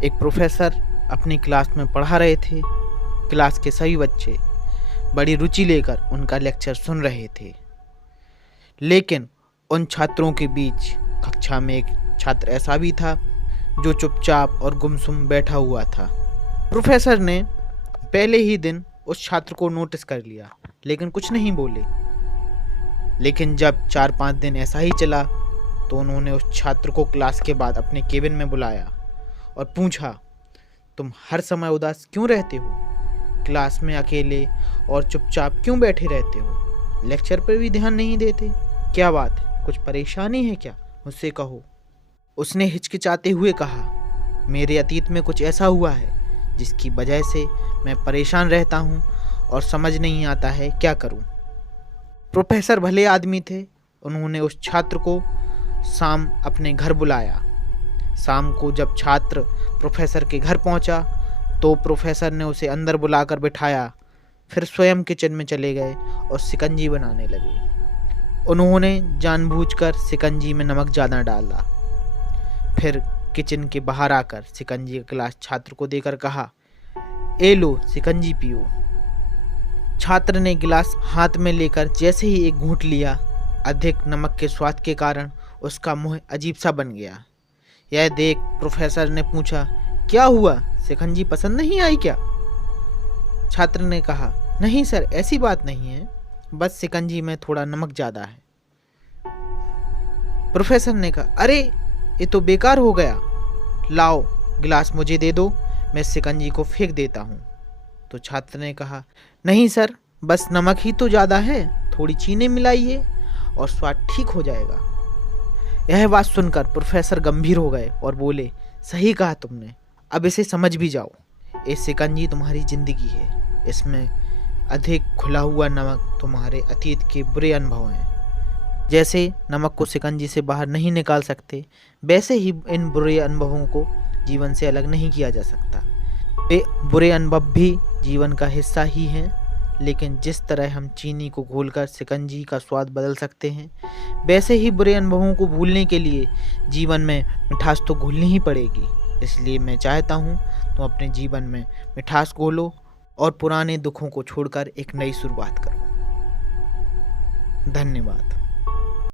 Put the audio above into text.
एक प्रोफेसर अपनी क्लास में पढ़ा रहे थे। क्लास के सभी बच्चे बड़ी रुचि लेकर उनका लेक्चर सुन रहे थे, लेकिन उन छात्रों के बीच कक्षा में एक छात्र ऐसा भी था जो चुपचाप और गुमसुम बैठा हुआ था। प्रोफेसर ने पहले ही दिन उस छात्र को नोटिस कर लिया, लेकिन कुछ नहीं बोले। लेकिन जब 4-5 दिन ऐसा ही चला तो उन्होंने उस छात्र को क्लास के बाद अपने केबिन में बुलाया और पूछा, तुम हर समय उदास क्यों रहते हो? क्लास में अकेले और चुपचाप क्यों बैठे रहते हो? लेक्चर पर भी ध्यान नहीं देते? क्या बात है, कुछ परेशानी है क्या? मुझसे कहो। उसने हिचकिचाते हुए कहा, मेरे अतीत में कुछ ऐसा हुआ है जिसकी वजह से मैं परेशान रहता हूँ और समझ नहीं आता है क्या करूँ। प्रोफेसर भले आदमी थे। उन्होंने उस छात्र को शाम अपने घर बुलाया। शाम को जब छात्र प्रोफेसर के घर पहुंचा तो प्रोफेसर ने उसे अंदर बुलाकर बिठाया। फिर स्वयं किचन में चले गए और शिकंजी बनाने लगे। उन्होंने जानबूझकर शिकंजी में नमक ज़्यादा डाला। फिर किचन के बाहर आकर शिकंजी का गिलास छात्र को देकर कहा, ए लो शिकंजी पियो। छात्र ने गिलास हाथ में लेकर जैसे ही एक घूंट लिया, अधिक नमक के स्वाद के कारण उसका मुंह अजीब सा बन गया। यह देख प्रोफेसर ने पूछा, क्या हुआ, शिकंजी पसंद नहीं आई क्या? छात्र ने कहा, नहीं सर, ऐसी बात नहीं है, बस शिकंजी में थोड़ा नमक ज़्यादा है। प्रोफेसर ने कहा, अरे ये तो बेकार हो गया, लाओ गिलास मुझे दे दो, मैं शिकंजी को फेंक देता हूँ। तो छात्र ने कहा, नहीं सर, बस नमक ही तो ज़्यादा है, थोड़ी चीनी मिलाइए और स्वाद ठीक हो जाएगा। यह बात सुनकर प्रोफेसर गंभीर हो गए और बोले, सही कहा तुमने, अब इसे समझ भी जाओ। ये शिकंजी तुम्हारी जिंदगी है, इसमें अधिक खुला हुआ नमक तुम्हारे अतीत के बुरे अनुभव हैं। जैसे नमक को शिकंजी से बाहर नहीं निकाल सकते, वैसे ही इन बुरे अनुभवों को जीवन से अलग नहीं किया जा सकता। ये बुरे अनुभव भी जीवन का हिस्सा ही हैं, लेकिन जिस तरह हम चीनी को घोलकर शिकंजी का स्वाद बदल सकते हैं, वैसे ही बुरे अनुभवों को भूलने के लिए जीवन में मिठास तो घोलनी ही पड़ेगी। इसलिए मैं चाहता हूँ तुम अपने जीवन में मिठास घोलो और पुराने दुखों को छोड़कर एक नई शुरुआत करो। धन्यवाद।